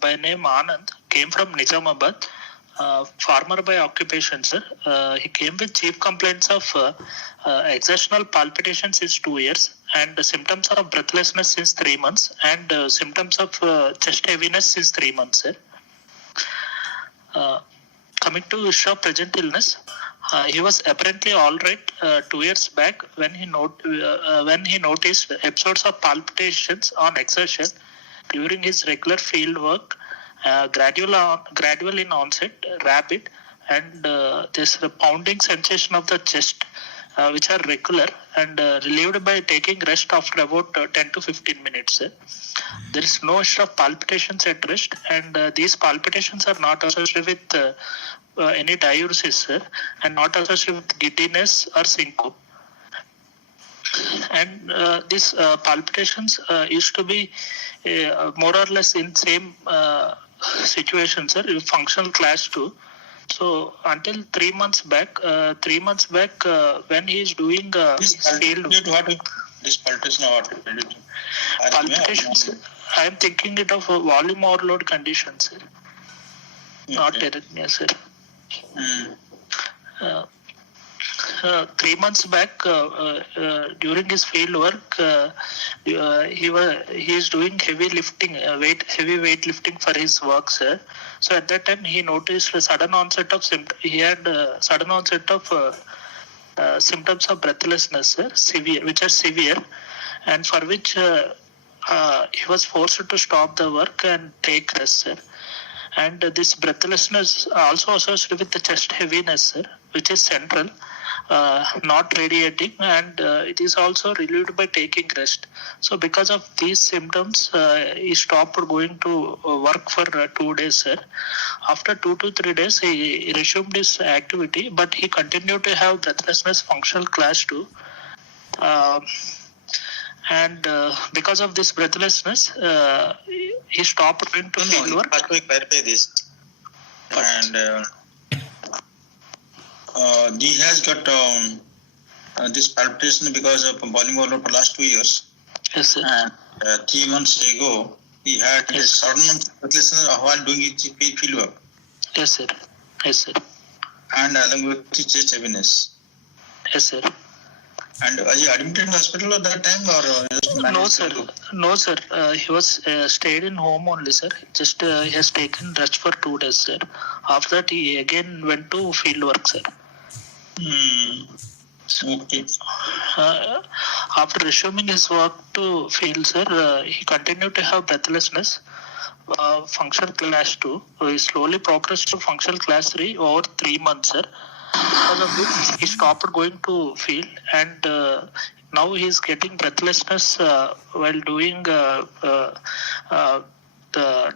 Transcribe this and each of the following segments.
by name Anand came from Nizamabad, farmer by occupation, sir. He came with chief complaints of exertional palpitations since 2 years, and the symptoms are of breathlessness since 3 months, and symptoms of chest heaviness since 3 months, sir. Coming to issue of present illness, he was apparently all right 2 years back when he noticed episodes of palpitations on exertion during his regular field work, gradual in onset, rapid, and this pounding sensation of the chest, which are regular and relieved by taking rest after about 10 to 15 minutes. There is no issue of palpitations at rest, and these palpitations are not associated with any diuresis, and not associated with giddiness or syncope. And these palpitations used to be more or less in same situation, sir, functional class 2. So until 3 months back, when he is doing field this palpitation, palpitations, I am thinking it of volume overload conditions, sir. Okay. Not arrhythmia, sir. 3 months back, during his field work, he is doing heavy weightlifting for his work, sir. So at that time, he noticed a sudden onset of symptoms of breathlessness, sir, which are severe, and for which he was forced to stop the work and take rest, sir. And this breathlessness also associated with the chest heaviness, sir, which is central, not radiating, and it is also relieved by taking rest. So because of these symptoms, he stopped going to work for 2 days, sir. After 2 to 3 days, he resumed his activity, but he continued to have breathlessness functional class 2. And because of this breathlessness, he stopped going to field work. Let me clarify this. And he has got this palpitation because of volume overload for last 2 years. Yes, sir. And 3 months ago, he had a sudden breathlessness while doing his field work. Yes, sir. Yes, sir. And along with chest heaviness. Yes, sir. And was he admitted in hospital at that time, or just No, sir. He was stayed in home only, sir. Just he has taken rest for 2 days, sir. After that, he again went to field work, sir. Okay. After resuming his work to field, sir, he continued to have breathlessness, functional class 2. He slowly progressed to functional class 3 over 3 months, sir. Because of which he stopped going to field, and now he is getting breathlessness while doing the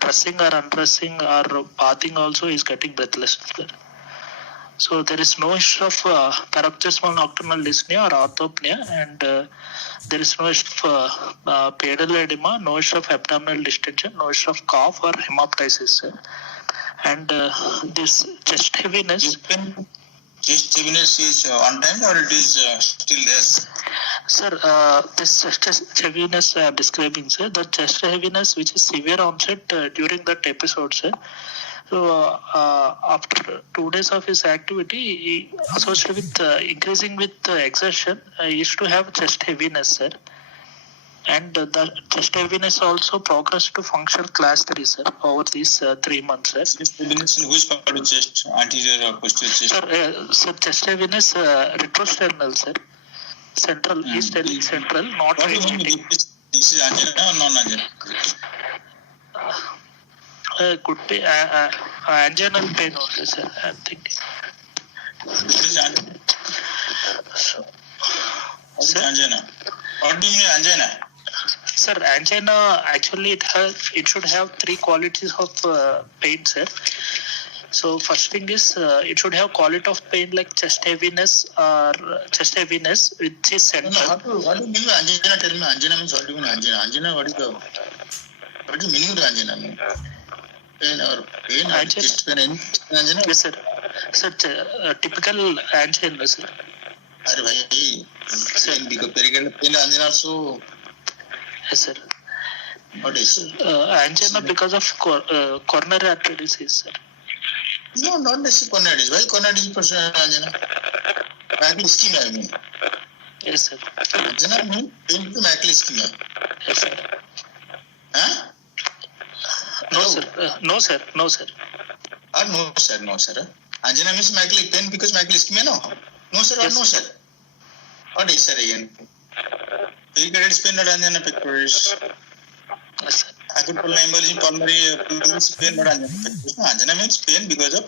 dressing or undressing or bathing. Also, he is getting breathlessness, sir. So there is no issue of paroxysmal nocturnal dyspnea or orthopnea, and there is no issue of pedal edema, no issue of abdominal distension, no issue of cough or hemoptysis, sir. And this chest heaviness. Chest heaviness is on time, or it is still there? Sir, this chest heaviness I am describing, sir, the chest heaviness which is severe onset during that episode, sir. So after 2 days of his activity, he associated with increasing with exertion, he used to have chest heaviness, sir. And the chest heaviness also progressed to functional class 3, sir, over these 3 months, sir. Chest heaviness in which part of chest? Anterior or posterior chest? Sir, chest heaviness retrosternal, sir. Central, east central, not radiating. This is angina or non-angina? Could be anginal pain only, sir, I am thinking. This is angina. Angina. What do you mean angina? Sir, angina, actually it should have 3 qualities of pain, sir. So first thing is it should have quality of pain like chest heaviness which is central. What do you mean by angina? Tell me, angina means what do you mean angina? Angina, what is the meaning of angina? Pain or chest pain? Angina? Yes, sir. Sir, typical angina, sir. Are bhai, pain because pericardial pain angina also. Yes, sir. What is? Angina because of coronary artery disease, sir. No, not necessarily coronary disease. Why coronary disease person angina? Macula ischemia, I mean. Yes, sir. Angina means pain to macula ischemia. Yes, sir. Huh? No, sir. No, sir. No, sir. No, sir. No, sir. Angina means macula pain because macula ischemia, no? No, sir. Yes, or no, sir. What is, sir, again? Pericarditis pain not angina pectoris. Yes, sir. Acute pulmonary embolism, pulmonary pain not angina pectoris. No, angina means pain because of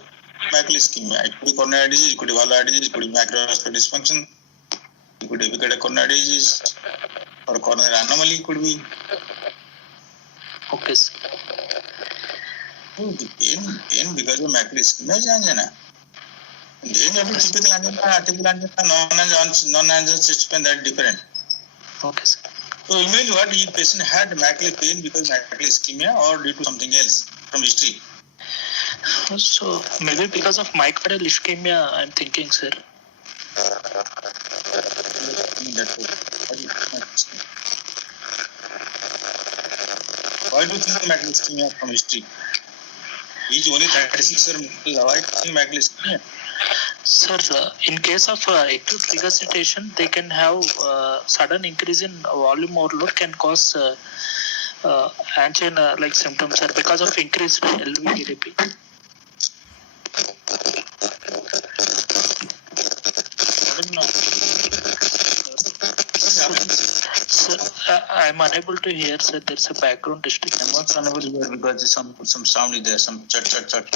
macula ischemia. It could be coronary disease, it could be valvular disease, it could be macrovascular dysfunction, it could be epicardial coronary disease, or coronary anomaly could be. Okay, sir. So the pain because of macula ischemia is angina. Then you have typical angina, atypical angina, non-angina chest pain, that is different. Okay, sir. So imagine what each patient had macular pain because macula ischemia or due to something else from history. So maybe because of myocardial ischemia, I'm thinking, sir. Why do you think macula ischemia from history? He is only 36 years old. Why do you think macula ischemia? Sir, in case of acute regurgitation, they can have sudden increase in volume overload can cause angina like symptoms, sir, because of increased LVEDP. Sir, I'm unable to hear, sir. There's a background disturbance. I'm also unable to hear because some sound is there, some chat sound.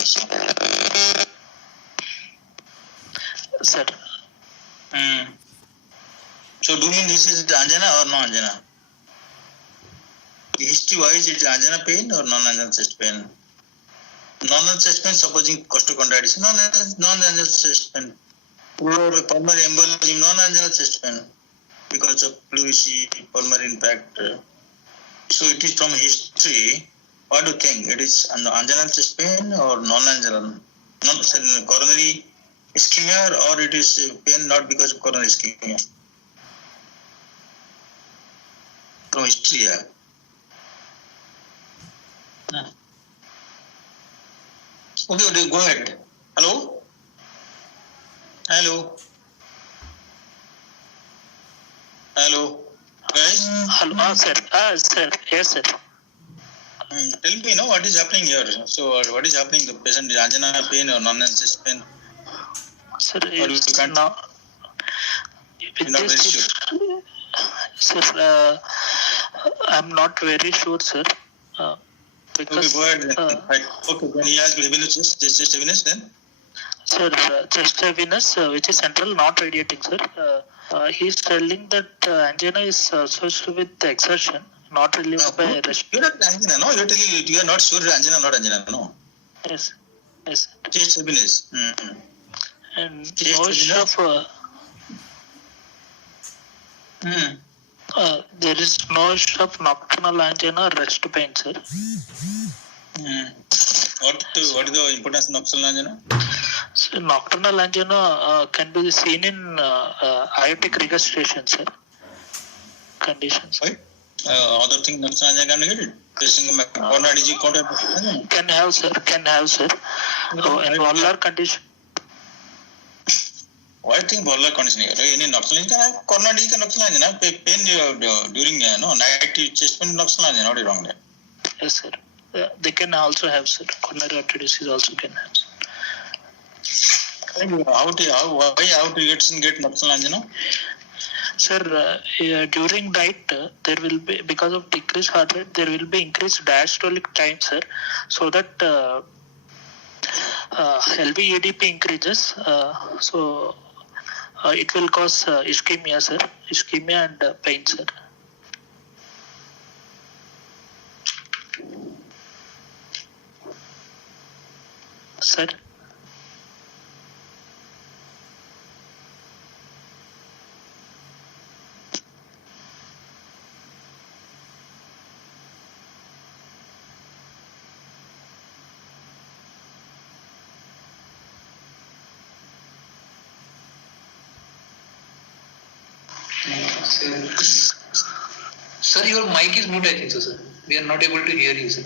Sir. So do you mean this is angina or no angina? History wise, it's angina pain or non-angina chest pain? Non-angina chest pain supposing costochondritis, non-angina chest pain. Pulmonary embolism, non-angina chest pain because of pleurisy, pulmonary impact. So it is from history. What do you think? It is angina chest pain or non-angina? Coronary ischemia, or it is pain not because of coronary ischemia? From history, yeah. Okay, go ahead. Hello? Guys? Hello, sir. Sir. Yes, sir. Tell me, what is happening here? So, what is happening? The patient is angina pain or non-angina chest pain? Sir, it's not. You're not very sure. Sir, I'm not very sure, sir. Because, okay, go ahead. Right. Okay, then he has heaviness, chest heaviness then? Sir, chest heaviness, which is central, not radiating, sir. He's telling that angina is associated with exertion, not relieved by rest. You're not angina, no? You're telling you are not sure angina, not angina, no? Yes. Yes. Chest heaviness. And no issue of... there is no issue of nocturnal angina or rest pain, sir. What is the importance of nocturnal angina? So nocturnal angina can be seen in aortic regurgitation, sir. Conditions. Why? Other thing nocturnal angina can get it? Can have, sir. In valvular condition. Why think valvular condition? Any nocturnal angina, coronary nocturnal angina, pain during night chest pain nocturnal angina, not wrong there. Yes, sir. They can also have, sir. Coronary artery disease also can have, sir. How to get nocturnal angina? Sir, during night, there will be, because of decreased heart rate, there will be increased diastolic time, sir, so that LVEDP increases. So it will cause ischemia, sir. Ischemia and pain, sir. Sir. Sir, your mic is mute, I think so, sir. We are not able to hear you, sir.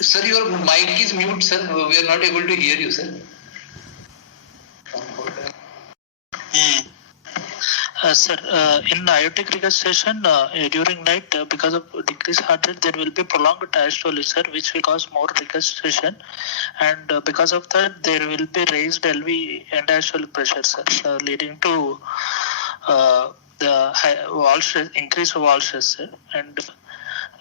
Sir, your mic is mute, sir. We are not able to hear you, sir. Sir, in aortic regurgitation during night, because of decreased heart rate, there will be prolonged diastole, sir, which will cause more regurgitation, and because of that, there will be raised LV and diastolic pressure, sir, leading to the high wall stress, increased wall stress, sir, and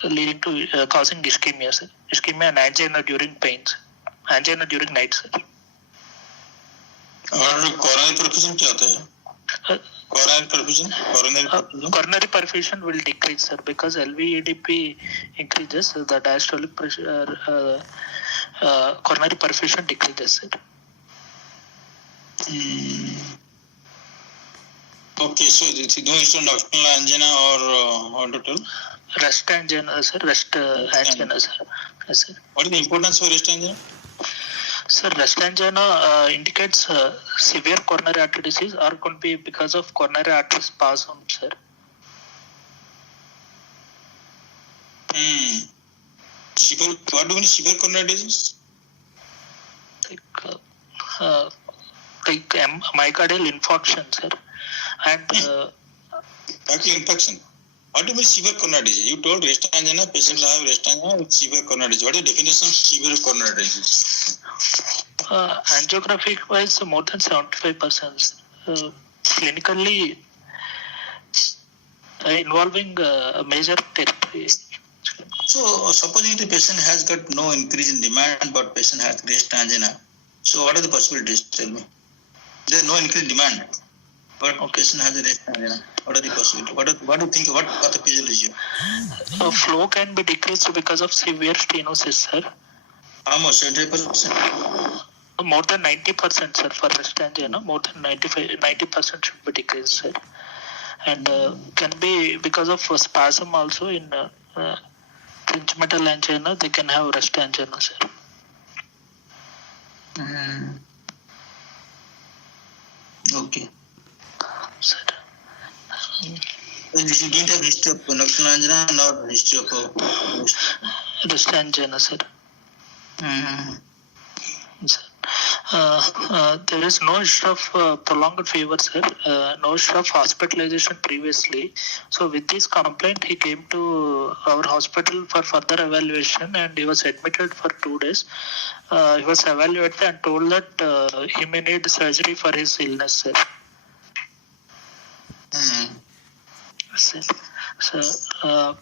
leading to causing ischemia, sir. Ischemia and angina during pains, angina during night, sir. और coronary perfusion क्या होता है? Coronary perfusion will decrease, sir, because LVEDP increases, the diastolic pressure, coronary perfusion decreases, sir. Okay, so no history nocturnal angina or total? Rest angina, sir. Rest angina, sir. Yes, sir. What is the importance of rest angina? Sir, rest angina indicates severe coronary artery disease or could be because of coronary artery spasm, sir. Severe, what do you mean severe coronary disease? Like myocardial infarction, sir. And myocardial infarction. What do you mean severe coronary disease? You told rest angina, patients have rest angina with severe coronary disease. What is the definition of severe coronary disease? Angiographic wise, more than 75%. Clinically involving major territory. So, supposing the patient has got no increase in demand, but patient has rest angina. So, what are the possibilities? Tell me. There is no increase in demand, but patient has a rest angina. What are the possibilities? What do you think? What pathophysiology? Flow can be decreased because of severe stenosis, sir. Almost 75%. More than 90%, sir, for rest angina. More than 90% should be decreased, sir. And can be because of spasm also in congenital angina, they can have rest angina, sir. Okay. Sir. You didn't have history of nocturnal angina, nor history of rest angina, sir. Sir. There is no issue of prolonged fever, sir. No issue of hospitalization previously. So with this complaint, he came to our hospital for further evaluation, and he was admitted for 2 days. He was evaluated and told that he may need surgery for his illness, sir. Sir. So,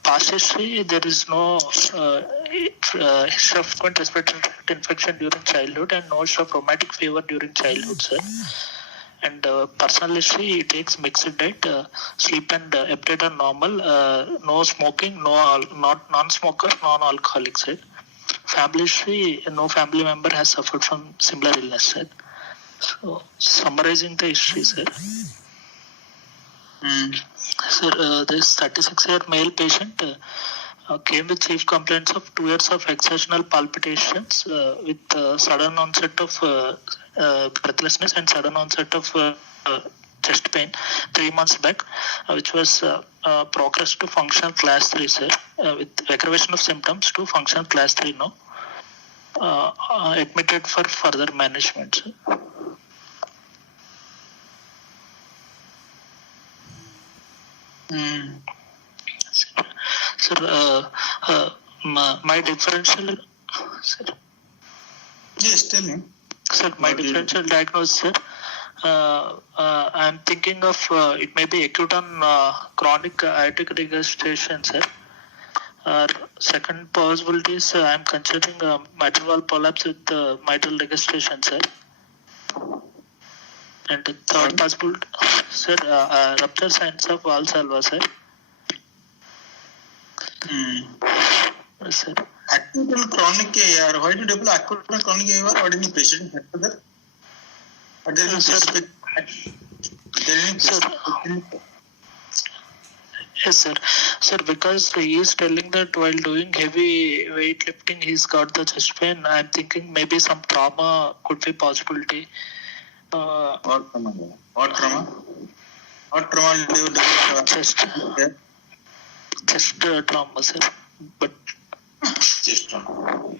past history, there is no history of frequent respiratory tract infection during childhood and no history of rheumatic fever during childhood, sir. And personal history, he takes mixed diet, sleep and appetite are normal, no smoking, not non-smoker, non-alcoholic, sir. Family history, no family member has suffered from similar illness, sir. So, summarizing the history, sir. Sir, this 36-year male patient came with chief complaints of 2 years of exertional palpitations with sudden onset of breathlessness and sudden onset of chest pain 3 months back, which was progressed to functional class 3, sir, with aggravation of symptoms to functional class 3 now. Admitted for further management, sir. Sir, my differential, sir. Yes, tell me. Sir, my differential diagnosis, sir. I am thinking of it may be acute on chronic aortic regurgitation, sir. Second possibility is I am considering mitral valve prolapse with mitral regurgitation, sir. And the third possible, sir, rupture signs of Valsalva, sir. Yes, sir. Acute and chronic care. Why do you develop acute and chronic care? What any precedent factor there? Are there any Sir. specific? Sir. Yes, sir. Sir, because he is telling that while doing heavy weightlifting, he's got the chest pain. I'm thinking maybe some trauma could be possibility. What trauma? What trauma? What trauma do you develop? Chest trauma, sir. But Chest trauma.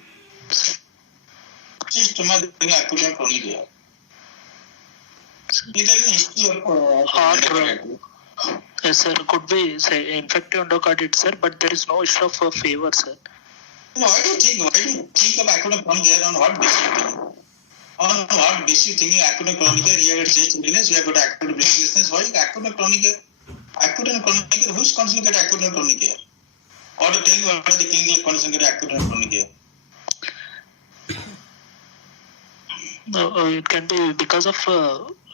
Chest trauma during acute and chronic care. Is there any history of yes, sir, could be say infective endocarditis, sir, but there is no issue of fever, sir. No, why do you think of acute and chronic care on what basis you thinking? On what basis you thinking acute and chronic care? You have got chest illness, you have got acute breathlessness. Why acute and chronic care? Acute and chronic care, who is considered get acute and chronic care? Or to tell you what are the clinical conditions get acute and chronic care? No, it can be because of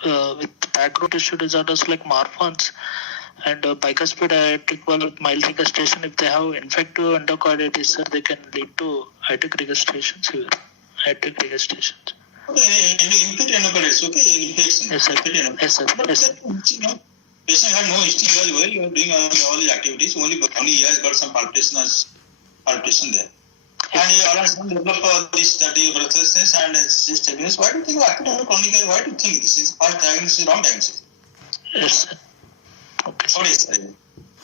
with background tissue disorders like Marfan's and bicuspid aortic valve with mild regurgitation. If they have infective endocarditis, sir, they can lead to aortic regurgitations here. Aortic regurgitations. Okay, infected endocarditis, okay, infection. Yes, sir. Yes, sir. But Yes, sir. patient had no history, he was well, you are doing all the activities, only he has got some palpitation there. And he also developed this study of breathlessness and chest heaviness. Why do you think of acute and chronic care? Why do you think this is past diagnosis, wrong diagnosis? Yes, sir. Okay, sir. What is that?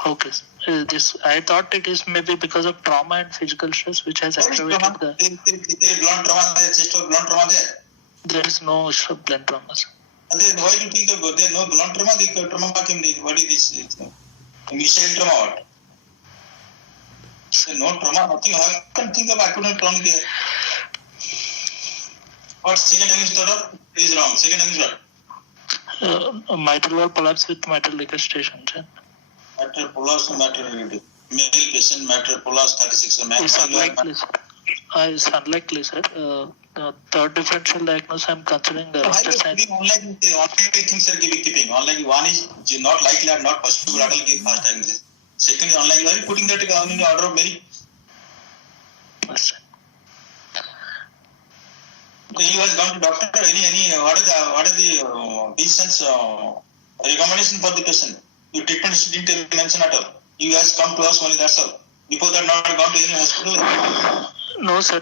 Okay, sir. This I thought it is maybe because of trauma and physical stress which has What is aggravated trauma? the. There blunt trauma there, chest or blunt trauma there. There is no issue of blunt trauma, sir. And then why do you think about there no blunt trauma? The trauma what is this? Missile trauma what? No trauma, nothing. How can think of acute and chronic care? What second name is thought of? It is wrong. Second name is what? Mitral valve collapse with mitral regurgitation, sir. Mitral prolapse and mitral regurgitation. Male patient mitral prolapse 36 man. It's unlikely, sir. It's unlikely, sir. The third differential diagnosis I'm considering the Online things are keeping. Online one is not likely or not possible at all give fast diagnosis. Secondly, online are you putting that in the order of merit? Yes, sir. So you has gone to doctor. Any what are the patient's recommendation for the patient? Your treatment didn't mention at all. You has come to us only. That's all. Before that, not gone to any hospital. No, sir.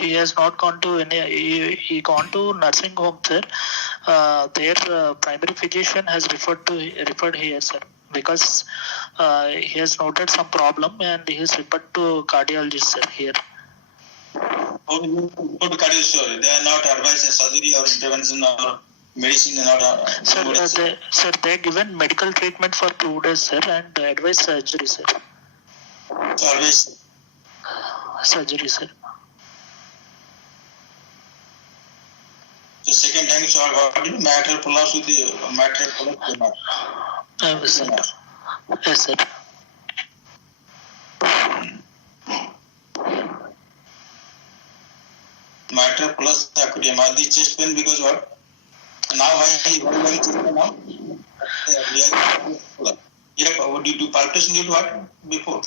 He has not gone to any. He gone to nursing home, sir. Their primary physician has referred here, sir, because he has noted some problem and he has referred to cardiologist, sir, here. Go to cardiologist. They are not advising surgery or intervention or medicine. Sir, they given medical treatment for 2 days, sir, and advised surgery, sir. Always. Surgery, sir. The second time, so what did mitral prolapse with the mitral prolapse? Sir. Yes, sir. Mitral prolapse acute. The chest pain because what? Now why chest pain now? Yeah, what do you do? Palpitation due to what before?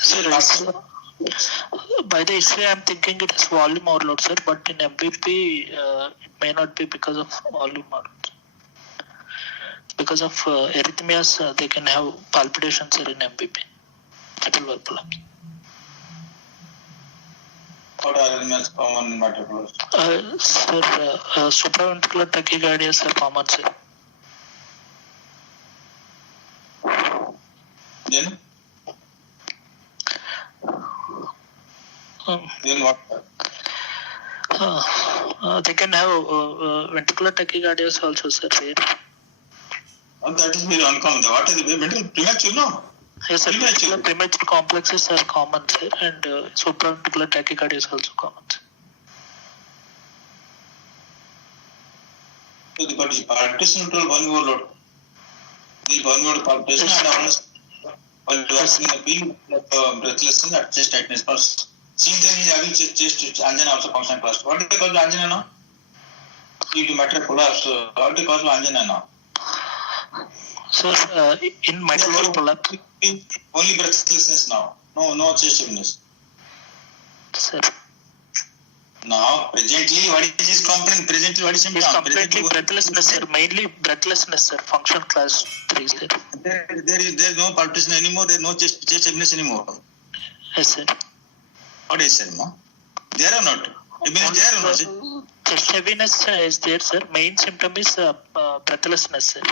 Sir, by the history, I'm thinking it is volume overload, sir, but in MVP, it may not be because of volume overload. Because of arrhythmias, they can have palpitations, sir, in MVP. Mitral valve collapse. What are arrhythmias common in mitral prolapse? Sir, supraventricular tachycardia are common, sir. Then what? They can have ventricular tachycardia also, sir. Here. Oh, that is very uncommon. What is the mental premature? No. Yes, sir. Premature complexes are common, sir, and supraventricular tachycardia is also common, sir. So the palpitation control one overload. The one overload palpitation and almost while you are seeing a feel breathlessness at chest tightness. First, seeing then he is having chest angina also comes and first. What is the cause of angina now? Due to mitral prolapse. What is the cause of angina now? Sir, in mitral prolapse, Only breathlessness now. No chest heaviness. sir, Now, presently, what is his complaint? Presently, what is symptom? is completely Presently, breathlessness, sir. Mainly breathlessness, sir. Function class 3, sir. There is no palpitation anymore. There is no chest heaviness anymore. Yes, sir. What is it, ma? There or not? Heaviness there or not? Chest heaviness is there, sir. Main symptom is breathlessness, sir.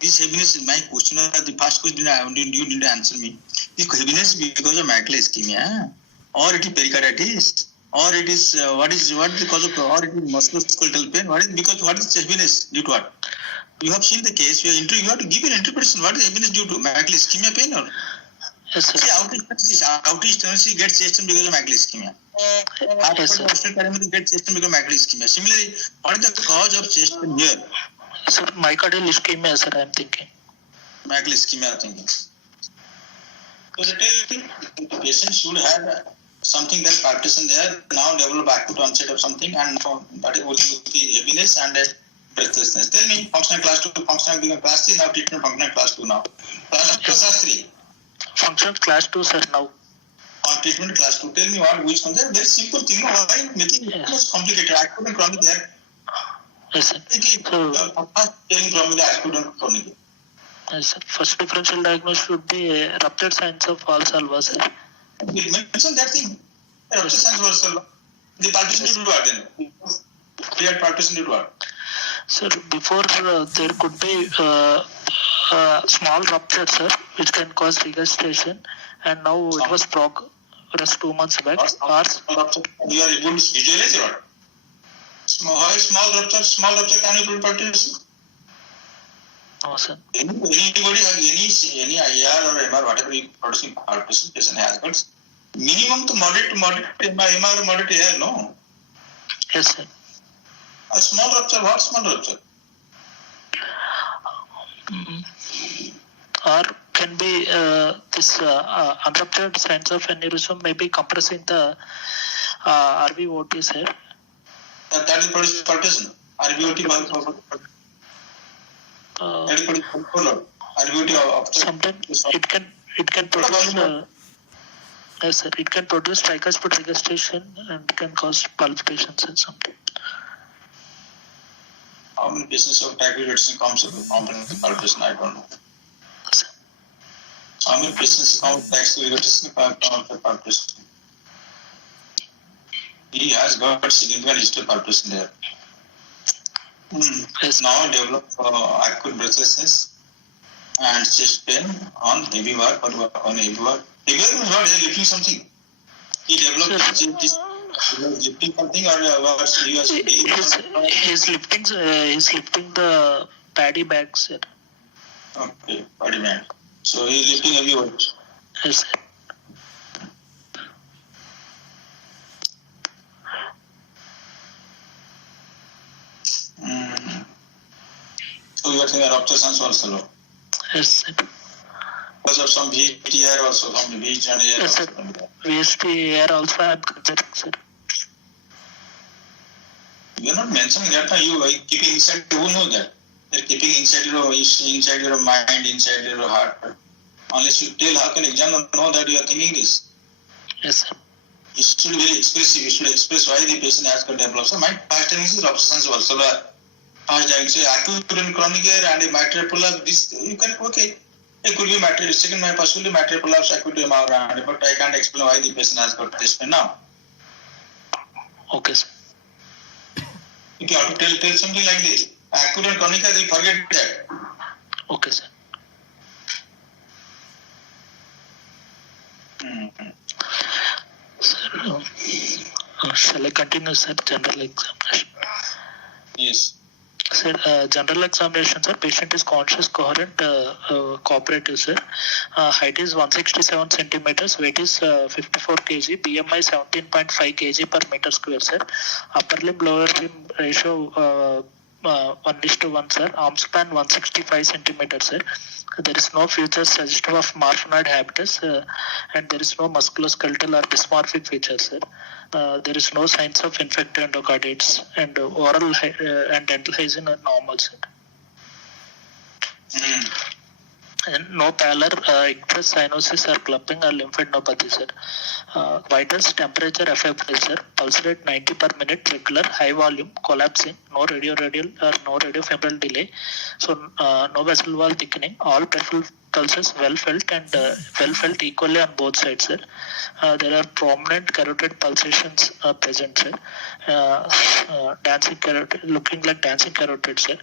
This heaviness is my question. The first question you didn't answer me. This heaviness because of mitral ischemia, or it is pericarditis, or it is what is the cause of, or it is musculoskeletal pain. What is heaviness due to what? You have seen the case. You have to give an interpretation. What is heaviness due to mitral ischemia pain or? Yes, sir. See, outage tendency gets chest pain because of mitral ischemia. Yes, sir. Gets chest pain because of mitral ischemia. Similarly, what is the cause of chest pain here? Sir, myocardial ischemia, sir, I am thinking. Mitral ischemia, I'm thinking. So the patient should have something that palpitation there, now develop acute onset of something, and now that is also the heaviness and breathlessness. Tell me, functional class 2, functional class 3, now treatment functional class 2 now. Class 3. Function class 2, sir, now. On treatment class 2, tell me which one. Very simple thing, no? Why making it most complicated? Acute and chronic there. Yes, sir. It is from the acute and chronic. Yes, sir. First differential diagnosis should be ruptured signs of Valsalva, sir. We mentioned that thing. Ruptured signs Valsalva. The partition due to what then? Cleared partition due to what? Sir, before there could be small rupture, sir, which can cause regurgitation, and now it was progress 2 months back. You are able to visualize or what? Small rupture can you prove partition? No, sir. Anybody have any IR or MR, whatever you producing partition patient has got minimum to moderate MR or moderate AR, no? Yes, sir. A small rupture, what small rupture? Or can be this unruptured signs of aneurysm may be compressing the RVOT, sir. That will produce partition. RVOT sometimes it can produce yes, sir. It can produce tricuspid regurgitation and can cause palpitations and something. How many patients of tricuspid comes with component palpitation? I don't know. Yes, sir. How many patients come with tricuspid palpitation? He has got significant history of palpitation there. Yes. Now develop acute breathlessness and chest pain on heavy work or on heavy work. Heavy work is not lifting something. He developed he was lifting something or he was he's lifting the paddy bag, sir. okay, body man. So he is lifting heavy work. Yes, sir. So you are saying a rupture sense also. Yes, sir. Because of some VTR also, some VH and air. Yes, sir. VST air also I am considering, sir. You are not mentioning that. You are keeping inside. Who knows that? You are keeping inside your mind, inside your heart. Unless you tell, how can examiner know that you are thinking this? Yes, sir. You should be very expressive. You should express why the patient has got developed. So my past tendency is rupture sense also. Past diagnosis, acute and chronic and a mitral prolapse. This you can okay. It could be mitral. Second, my possibly mitral prolapse, acute MR, but I can't explain why the patient has got chest pain now. Okay, sir. If you have to tell something like this, acute and chronic, they forget that. Okay, sir. Sir, shall I continue, sir? General examination. Yes. Sir, general examination, sir. Patient is conscious, coherent, cooperative, sir. Height is 167 centimeters, weight is 54 kg, BMI 17.5 kg per meter square, sir. Upper limb, lower limb ratio 1:1, sir. Arm span 165 centimeters, sir. There is no features suggestive of Marfanoid habitus, and there is no musculoskeletal or dysmorphic features, sir. There is no signs of infected endocarditis, and oral and dental hygiene are normal, sir. And no pallor, icterus cyanosis or clumping or lymphadenopathy, sir. Vitals, temperature, febrile, sir. Pulse rate 90 per minute, regular, high volume, collapsing, no radial or no radiofemoral delay. So no vessel wall thickening. All peripheral pulses well felt and well felt equally on both sides, sir. There are prominent carotid pulsations present, sir. Dancing carotid, looking like dancing carotid, sir.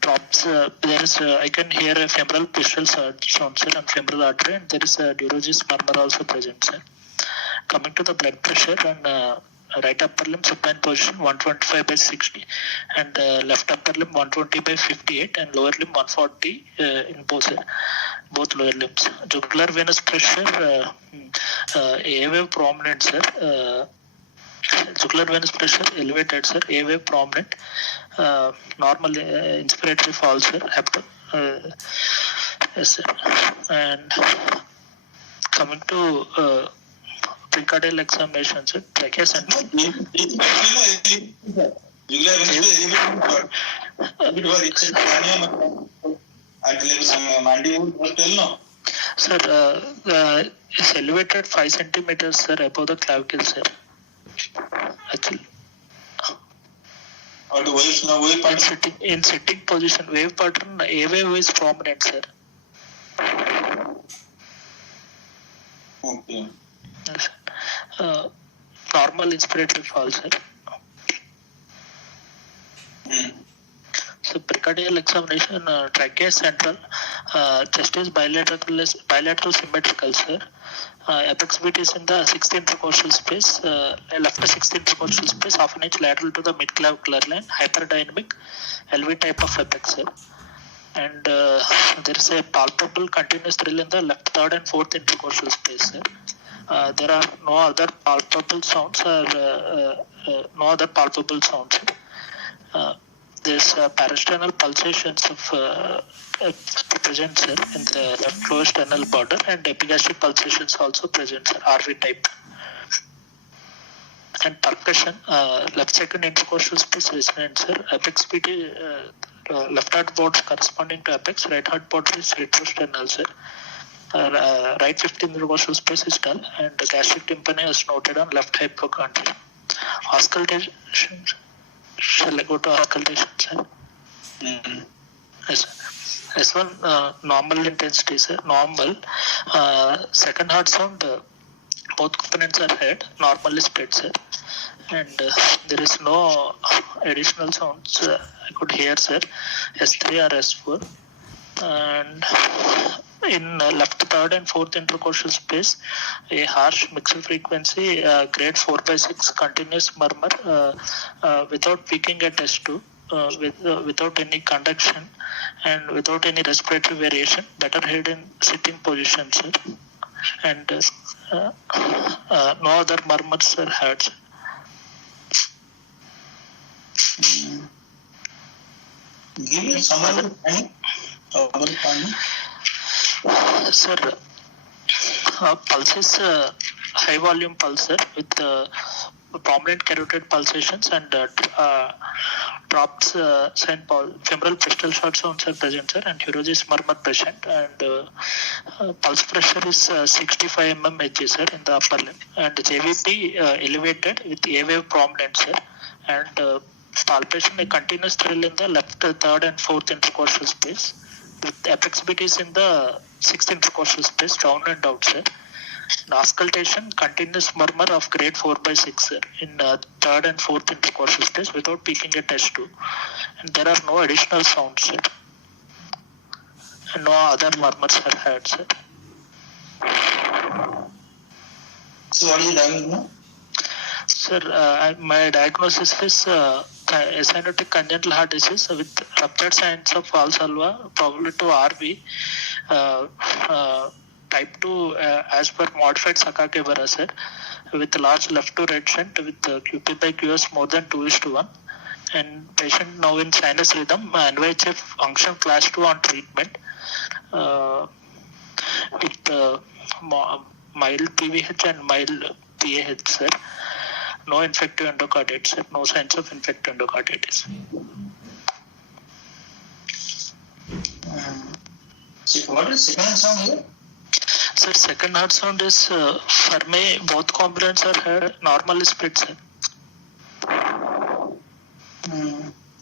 Drops, there is I can hear a femoral pistol sound, sir, and femoral artery, and there is a Durogis murmur also present, sir. Coming to the blood pressure, and right upper limb supine position 125 by 60, and left upper limb 120 by 58, and lower limb 140 in both lower limbs. Jugular venous pressure, A wave prominent, sir. Jugular venous pressure elevated, sir. A wave prominent. Normal inspiratory fall, sir. Yes, sir. And coming to precordial examination, sir. Trachea central. Sir, it's elevated 5 centimeters, sir, above the clavicle, sir. Actually. In sitting position, wave pattern, A wave is prominent, sir. Okay. Yes. Normal inspiratory fall, sir. So precordial examination, trachea central, chest is bilateral symmetrical, sir. Apex beat is in the 6th intercostal space, left 6th intercostal space, half an inch lateral to the mid-clavicular line, hyperdynamic, LV type of apex, sir. And there is a palpable continuous thrill in the left 3rd and 4th intercostal space, sir. There are no other palpable sounds There's parasternal pulsations of present, sir, in the left lower sternal border, and epigastric pulsations also present, sir, RV type. And percussion, left second intercostal space resonant, sir. Apex beat, left heart boards corresponding to apex, right heart board is retrosternal, sir. Right 15th intercostal space is dull, and the gastric tympani is noted on left hypochondria. Auscultation. Shall I go to auscultation, sir? Yes, sir. S1 normal intensity, sir. Normal. Second heart sound, both components are heard. Normally split, sir. And there is no additional sounds I could hear, sir. S3 or S4. And in left 3rd and 4th intercostal space, a harsh mixed frequency, grade 4/6 continuous murmur without peaking at S2, without any conduction and without any respiratory variation, better heard in sitting position, sir. And no other murmurs are heard, sir. Give me some other time. Sir, pulse is high volume pulse, sir, with prominent carotid pulsations, and drops, femoral pistol short sounds are present, sir, and Durogis murmur present, and pulse pressure is 65 mmHg, sir, in the upper limb, and JVP elevated with A wave prominent, sir, and palpation a continuous thrill in the left 3rd and 4th intercostal space, with apex beat is in the 6th intercostal space, down and out, sir. In auscultation, continuous murmur of grade 4/6, sir, in 3rd and 4th intercostal space without peaking at S2. And there are no additional sounds, sir. And no other murmurs are heard, sir. So what is the diagnosis? Sir, my diagnosis is cyanotic congenital heart disease with ruptured signs of Valsalva, probably to RV, type 2 as per modified Sakakibara, sir, with large left to right shunt with QP by QS more than 2:1, and patient now in sinus rhythm, NYHF function class 2 on treatment, with mild PVH and mild PAH, sir. No infective endocarditis, sir. No signs of infective endocarditis. See, what is second sound here? Sir, second heart sound is for me both components are heard normally split, sir.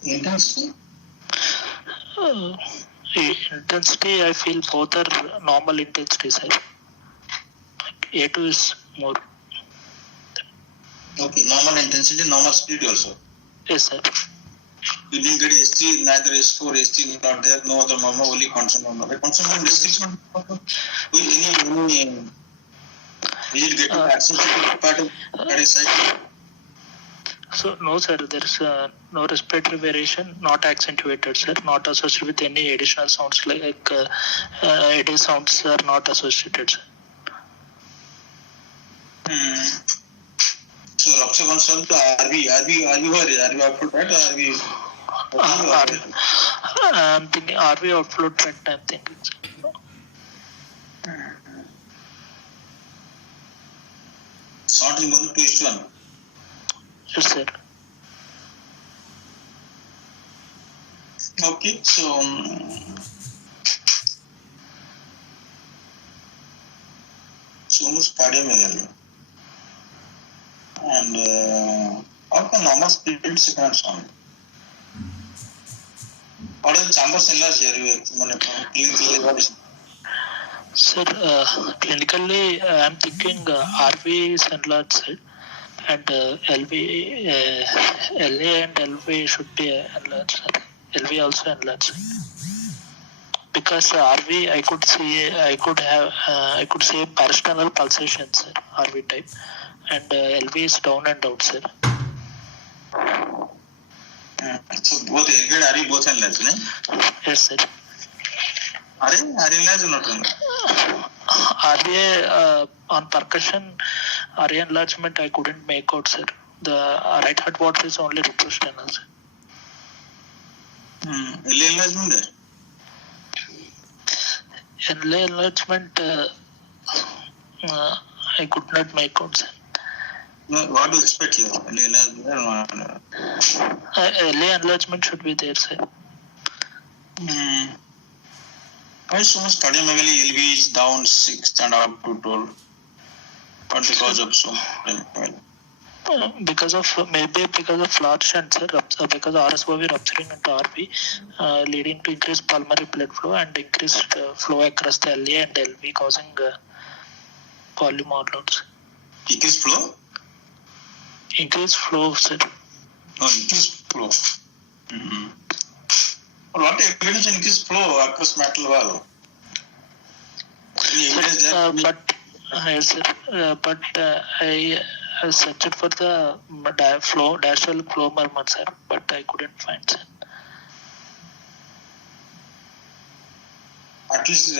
Intensity? Intensity, I feel both are normal intensity, sir. A2 is more. Okay, normal intensity, normal speed also. Yes, sir. You didn't get ST, neither S4, ST not there, no other murmur, only constant murmur. The constant murmur description, will any is it getting accentuated part of that is cycle? So, no, sir, there is no respiratory variation, not accentuated, sir, not associated with any additional sounds like AD sounds are not associated, sir. So, rupture constant to RV worried? Are we output right or are we? I'm thinking RV outflow trend, I'm thinking, sir. Sorting 1 to 1. Yes, sir. Okay, so almost cardiomegaly. And how can normal speed second sound? What are the chambers enlarged here? Sir, clinically, I'm thinking RV is enlarged, sir, and LV, LA and LV should be enlarged, sir. LV also enlarged, sir. Because RV, I could see parasternal pulsation, sir, RV type, and LV is down and out, sir. So both LV and RV both enlarged, no? Yes, sir. RV enlarged or not? RA on percussion, RA enlargement I couldn't make out, sir. The right heart water is only retrosternal, sir. LA enlargement there? LA enlargement I could not make out, sir. No, what do you expect here? LA enlargement? LA enlargement should be there, sir. Why so much cardiomegaly? LV is down 6 and up to 12. What because of so because of large shunt, sir, because RSOV rupturing into RV, leading to increased pulmonary blood flow and increased flow across the LA and LV, causing volume overloads. Increased flow? Increased flow, sir. Oh, increased flow. What evidence increased flow across metal valve? Any evidence there? Yes, sir. But I searched for the diastolic flow murmur, sir, but I couldn't find, sir. At least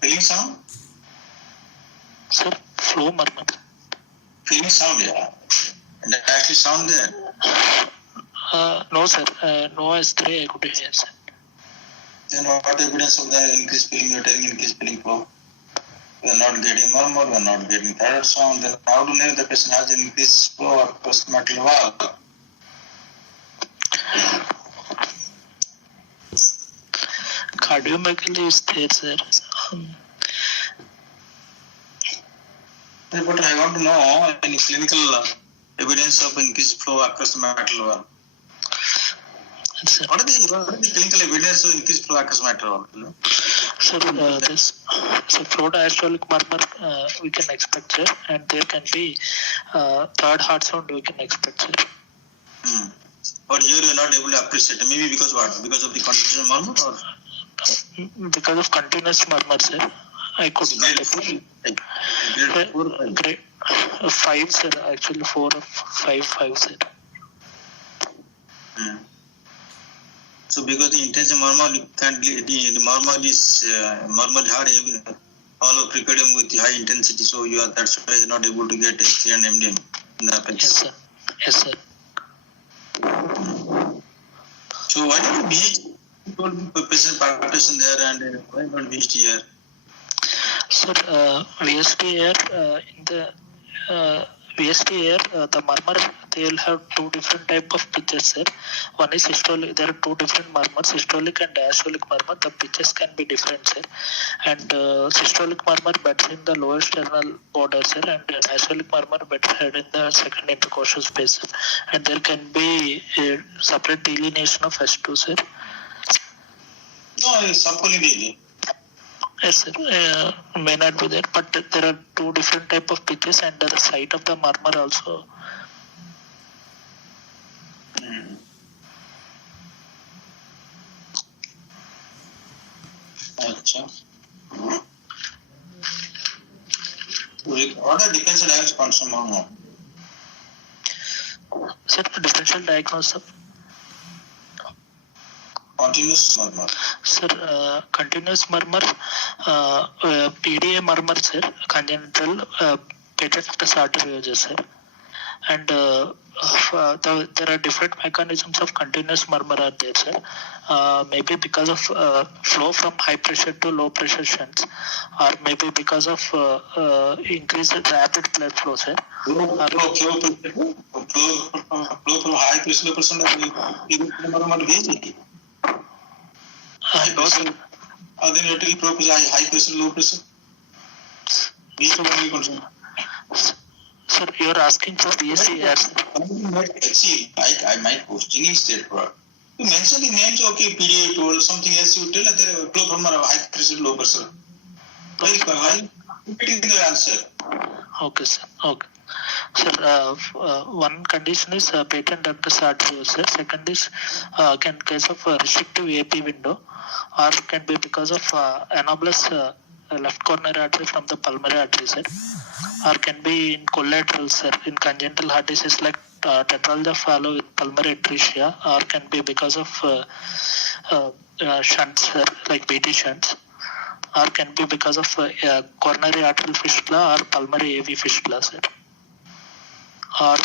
feeling sound? Sir, flow murmur. Feeling sound, yeah. And actually sound there? No, sir. No S3 I could hear, sir. Then what evidence of the increased feeling? You're telling increased feeling flow. We are not getting murmur, we are not getting thyroid sound. Then how to know the patient has increased flow across metal valve? Cardiomegaly is there, sir. But I want to know any clinical evidence of increased flow across the metal valve. What are the clinical evidence of increased flow across metal valve? So flow diastolic murmur we can expect, sir, and there can be third heart sound we can expect, sir. But here you are not able to appreciate. Maybe because what? Because of the continuous murmur or? Because of continuous murmur, sir. I could not appreciate. Grade 5, sir. Actually 4 or 5, sir. So because the intensive murmur, the murmur is murmur hard, hollow precordium with the high intensity. So that's why you're not able to get ST and MDM in the apex. Yes, sir. Yes, sir. So why don't we patient palpitation there and why not VST here? Sir, VST here in the VST here, the murmur, they will have two different type of pitches, sir. One is systolic. There are two different murmurs, systolic and diastolic murmur. The pitches can be different, sir. And systolic murmur beds in the lower sternal border, sir, and diastolic murmur beds head in the second intercostal space, sir. And there can be a separate delineation of S2, sir. No, it's supposedly. Yes, sir. May not be there, but there are two different type of pitches, and the site of the murmur also. Acha. What are differential diagnosis constant murmur? Sir, differential diagnosis. Continuous murmur. Sir, continuous murmur, PDA murmur, sir, congenital patent arteriosus, sir. And there are different mechanisms of continuous murmur are there, sir. Maybe because of flow from high pressure to low pressure shunts, or maybe because of increased rapid blood flow, sir. Flow from high pressure person murmur भेजेगी. No, sir. Then it will propose high pressure, low pressure. Sir, you are asking for VSCR. See, my question is that you mention the names, okay, PDA or something else, you tell that there flow from high pressure, low pressure. Why repeating the answer? Okay, sir. Okay. Sir, one condition is patent ductus arteriosus, sir. Second is can case of restrictive AP window, or can be because of anomalous left coronary artery from the pulmonary artery, sir. Or can be in collateral, sir, in congenital heart disease like tetralogy of Fallot with pulmonary atresia, or can be because of shunts, sir, like BT shunts, or can be because of coronary arterial fistula or pulmonary AV fistula, sir. Or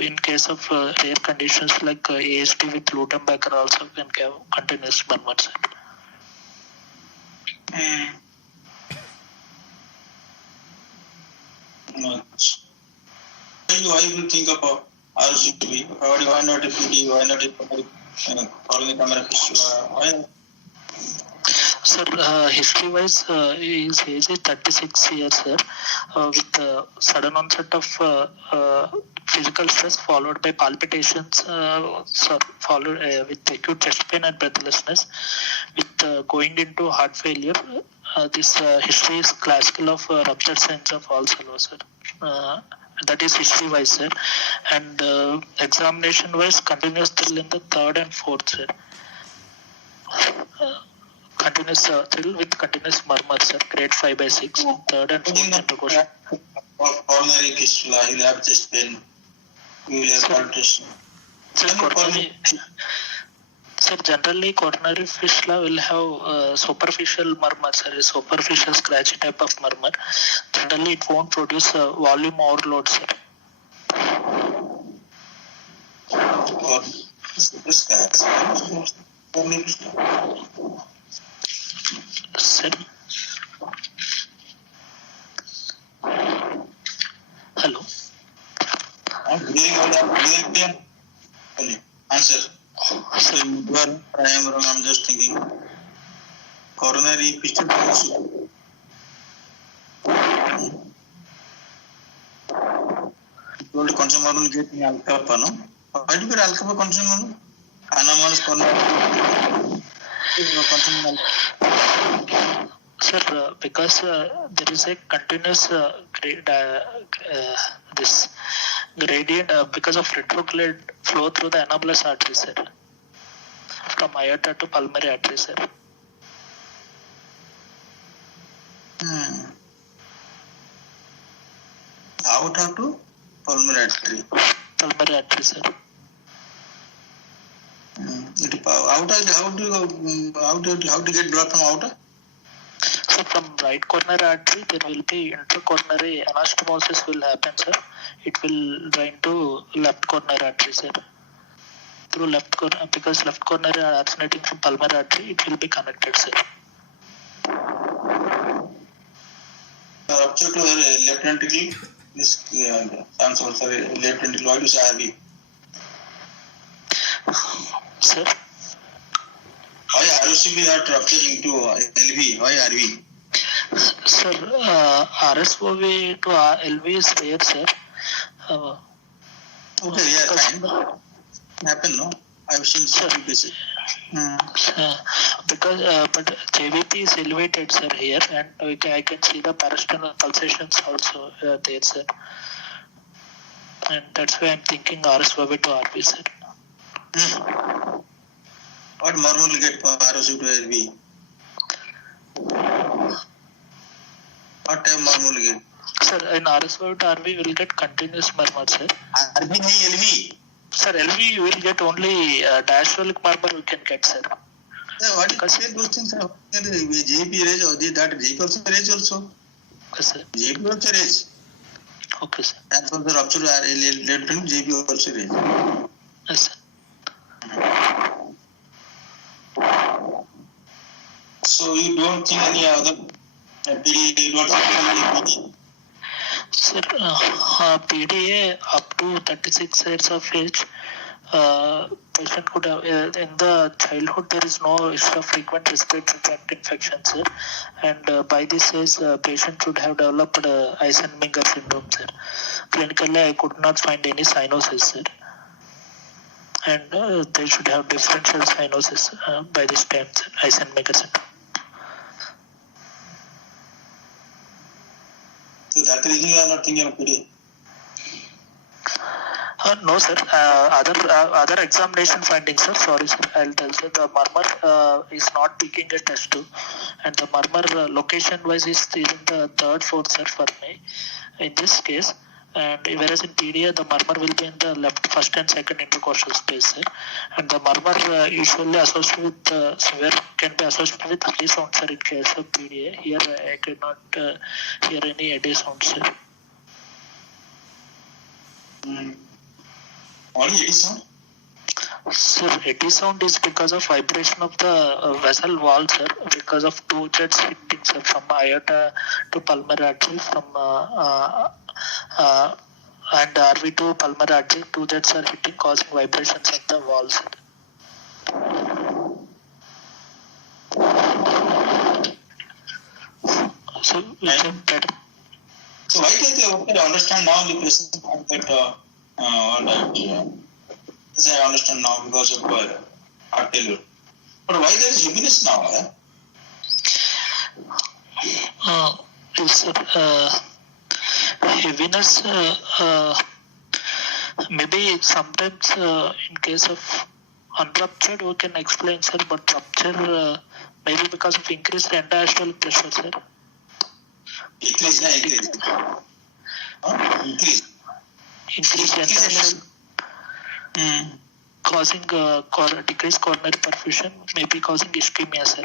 in case of rare conditions like ASD with Lutembacher also can have continuous murmur, sir. Much. Why you think about RCTV? Why not a PD? Why not a coronary camera fistula? Why? Sir, history-wise, his age is 36 years, sir, with sudden onset of physical stress followed by palpitations, followed with acute chest pain and breathlessness, with going into heart failure. This history is classical of ruptured signs of Alzheimer's, sir. That is history-wise, sir. And examination-wise, continuous thrill in the third and fourth, sir. Continuous thrill with continuous murmur, sir. Grade 5/6, third and fourth intercostal. Coronary fistula, he'll have chest pain, he'll have palpitation. Sir, generally coronary fistula will have superficial murmur, sir, superficial scratchy type of murmur. Generally, it won't produce volume overload, sir. Sir. Hello. Answer. I'm just thinking. Coronary fistula. Told consumer get me alcapa, no? Why do you get alcapa consumer? Anomalous coronary. Sir, because there is a continuous this gradient because of retrograde flow through the anomalous artery, sir, from aorta to pulmonary artery, sir. Aorta to pulmonary artery. Pulmonary artery, sir. Aorta, how do you get blood from aorta? So from right coronary artery, there will be intracoronary anastomosis will happen, sir. It will drain to left coronary artery, sir. Through left coronary, because left coronary are originating from pulmonary artery, it will be connected, sir. Rupture to left ventricle. This answer for left ventricle. Why do you say RV? Sir, Why ROCB not rupturing to LV? Why RV? sir, RSOV to LV is rare, sir. Okay, yeah, fine. Happen, no? I've seen some cases. Because but JVP is elevated, sir, here, and I can see the parasternal pulsations also there, sir. And that's why I'm thinking RSOV to RV, sir. What murmur will get for ROCB to LV? What type of murmur will get? Sir, in RSOV to RV, we'll get continuous murmur, sir. RV नहीं LV. Sir, LV you will get only diastolic murmur we can get, sir. Yeah, what is those things? JP range or that JP also range also. Okay, sir. JP also range. Okay, sir. And for the rupture left ventricle, JP also range. Yes, sir. So you don't think any other PD? You don't think any PD? Sir, PDA up to 36 years of age, patient could have, in the childhood there is no issue of frequent respiratory tract infection, sir, and by this age patient should have developed Eisenmenger syndrome, sir. Clinically I could not find any cyanosis, sir, and they should have differential cyanosis by this time, sir. Eisenmenger syndrome. So that reason you are not thinking of PD? No, sir. Other examination findings, sir. Sorry, sir. I'll tell you. The murmur is not peaking at S2, and the murmur location-wise is in the third, fourth, sir, for me. In this case, and whereas in PDA the murmur will be in the left, first and second intercostal space, sir. And the murmur usually associated with severe can be associated with eddy sound, sir. In case of PDA, here I cannot hear any eddy sound, sir. Only eddy sound? Sir, eddy sound is because of vibration of the vessel wall, sir, because of two jets hitting, sir, from aorta to pulmonary artery, from and RV to pulmonary artery, two jets are hitting, causing vibrations of the wall, sir. So, we can better. So why can't they understand now the person that I understand now because of heart failure. But why there is heaviness now? Heaviness, maybe sometimes in case of unruptured we can explain, sir, but rupture maybe because of increased end-diastolic pressure, sir. Increase. Increased end-diastolic causing decreased coronary perfusion, maybe causing ischemia, sir.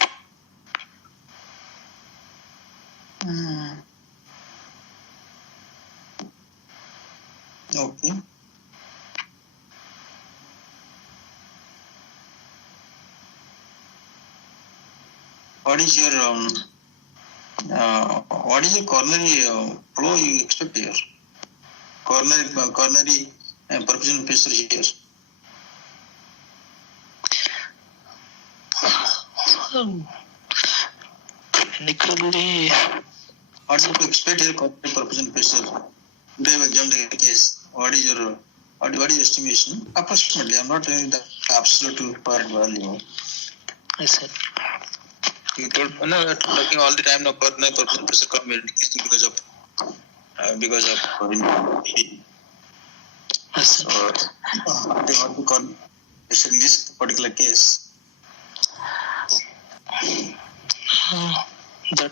Okay. What is your coronary flow you expect here? Coronary perfusion pressure here. Clinically, what do you expect here? Coronary perfusion pressure. Today we examined the case. What is your estimation? Approximately. I'm not doing the absolute per value. I said. You told we're talking all the time now. Coronary perfusion pressure come increasing because of so what to call in this particular case? That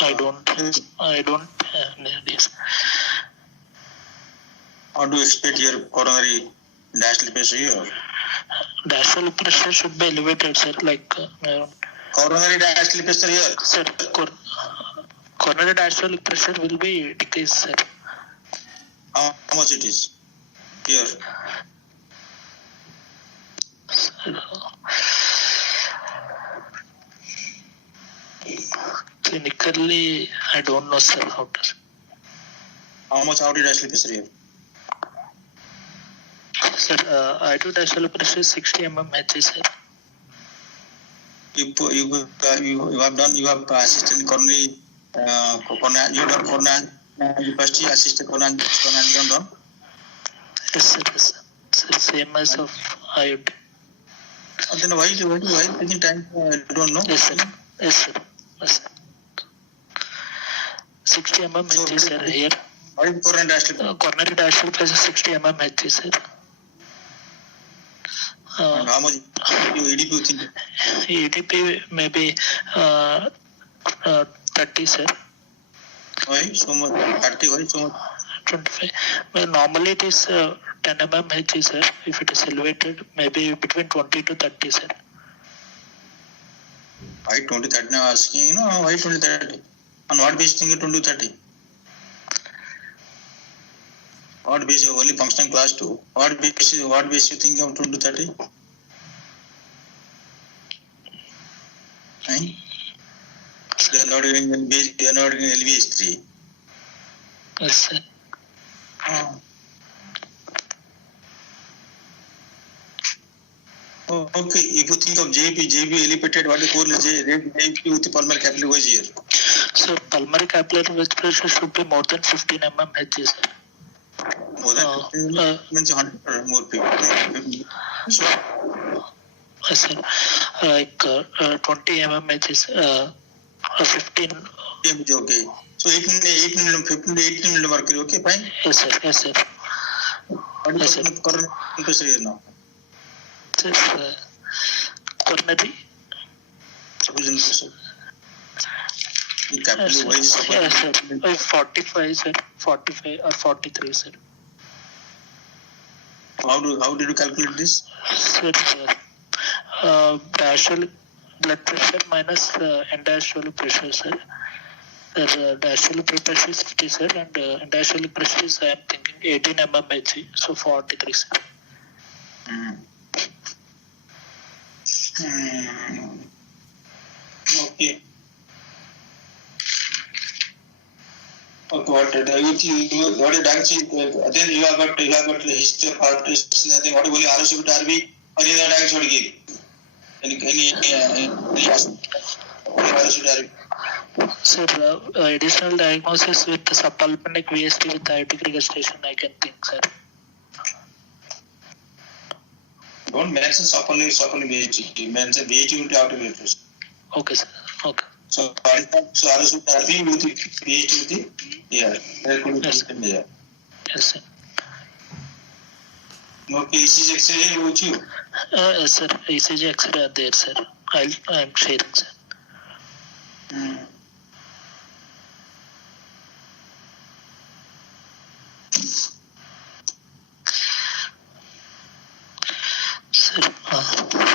I don't this. How do you expect your coronary diastolic pressure here? Diastolic pressure should be elevated, sir. Like coronary diastolic pressure here. Sir, coronary diastolic pressure will be decreased, sir. How much it is here? Clinically, I don't know, sir, how to. How did actually pressure here? Sir, I2 diastolic pressure is 60 mmHg, sir. You have assisted coronary, you have done coronary, you first assisted coronary done. Yes, sir, yes, sir. Sir, same as of IOD. Then why taking time? I don't know. Yes, sir. Yes, sir. Yes, sir. 60 mmHg, sir, here. Why is coronary diastolic? Coronary diastolic pressure 60 mmHg, sir. And how much EDP you think? EDP maybe 30, sir. Why so much? 30? Why so much? 25. Well, normally it is 10 mmHg, sir. If it is elevated, maybe between 20 to 30, sir. Why 20, 30? Now asking, why 20, 30? On what basis you think 20, 30? What basis? Only functional class 2. What basis you think of 20, 30? Right? They are not in LVS 3. Yes, sir. Oh, okay. If you think of JP elevated, what is JP with the pulmonary capillary was here? So pulmonary capillary wedge pressure should be more than 15 mmHg, sir. More than 15 means 100 more people. So, Yes, sir. Like 20 mmHg, 15. Okay. So 15 to 18 millimercury. Okay, fine. Yes, sir. Yes, sir. What Yes, is sir. the current pressure here now? Sir, coronary. Sufficient pressure. The capillary Yes, wise sir. Yes, sir. 45, sir. 45 or 43, sir. How did you calculate this? Sir, diastolic blood pressure minus end-diastolic pressure, sir. Diastolic blood pressure is 50, sir, and end-diastolic pressure is, I am thinking, 18 mmHg, so 43, sir. Okay. Okay, what did then you have got the history of palpitation. I think what will ROC with RB or any other diagnosis would give? Any ROC with RB? Sir, additional diagnosis with the subpulmonic VST with aortic regurgitation, I can think, sir. Don't mention subpulmonary VHT. Mention VHT with aortic regurgitation. Okay, sir. Okay. So ROC with RB with the VHT with the there could be Yes. Yes, sir. Okay, ECG X-ray with you. Yes, sir. ECG X-ray are there, sir. I'm sharing, sir.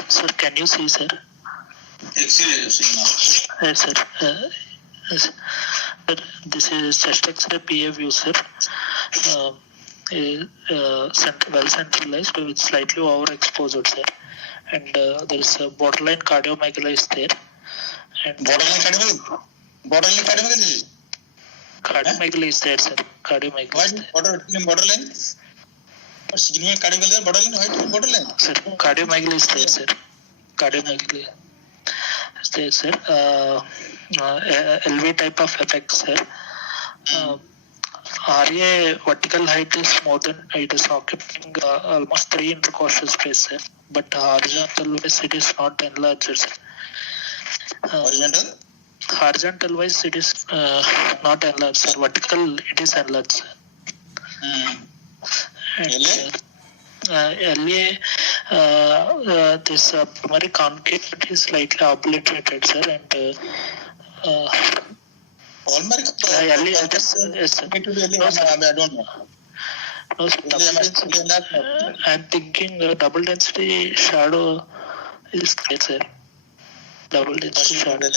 Sir, can you see, sir? X-ray you see now. Yes, sir. Yes. Sir, this is chest X-ray PA view, sir. Well centralized with slightly overexposed, sir. And there is a borderline cardiomegaly is there. And Borderline cardiomegaly? Cardiomegaly is there, sir. Cardiomegaly. What borderline? What's significant cardiomegaly? Borderline? Sir, cardiomegaly is there, sir. Cardiomegaly is there, sir. LV type of effect, sir. RA vertical height is more than, it is occupying almost 3 intercostal space, sir. But horizontal wise it is not enlarged, sir. Horizontal wise it is not enlarged, sir. Vertical it is enlarged, sir. And, LA, this primary concave is slightly obliterated, sir, and yes, sir. No, sir. I don't know. No, sir. I'm thinking double density shadow is there, sir. Double density shadow.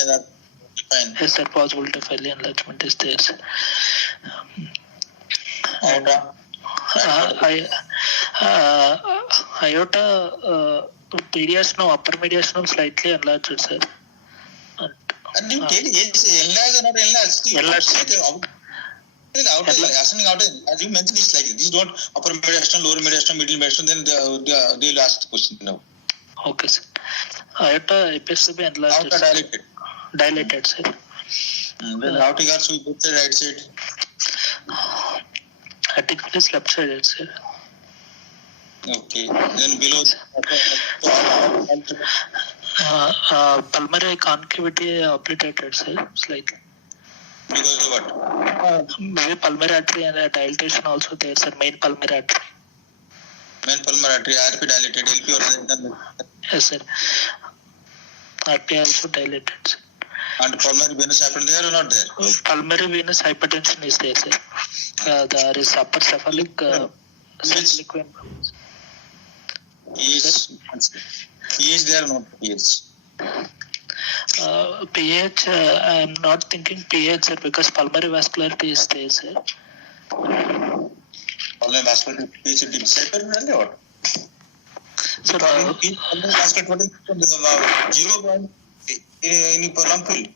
Fine. Yes, sir. Possibility of early enlargement is there, sir. Aorta, mediastinum, upper mediastinum slightly enlarged, sir. And ನೀವು ಕೇಳಿ enlarge or not enlarge. Enlarge. Ascending out, as you mentioned, it's like these don't upper mediastinum, lower mediastinum, middle mediastinum. Then they will ask the question now. Okay, sir. Aorta appears to be enlarged. Aorta dilated. Dilated, sir. Then aortic arch will both the right side. Aortic is left sided, sir. Okay. Then below. Pulmonary concavity obliterated, sir, slightly. Because of what? Maybe pulmonary artery and dilatation also there, sir. Main pulmonary artery. Main pulmonary artery, RP dilated, LP also. Yes, sir. RP also dilated, sir. And pulmonary venous hypertension there or not there? Pulmonary venous hypertension is there, sir. There is upper cephalic vein. He is there or not? Yes. PH, I am not thinking PH, sir, because pulmonary vascularity is there, sir. Pulmonary vascularity, PH deep cypher or what? Sir, pulmonary vascularity 0 in prolonged field.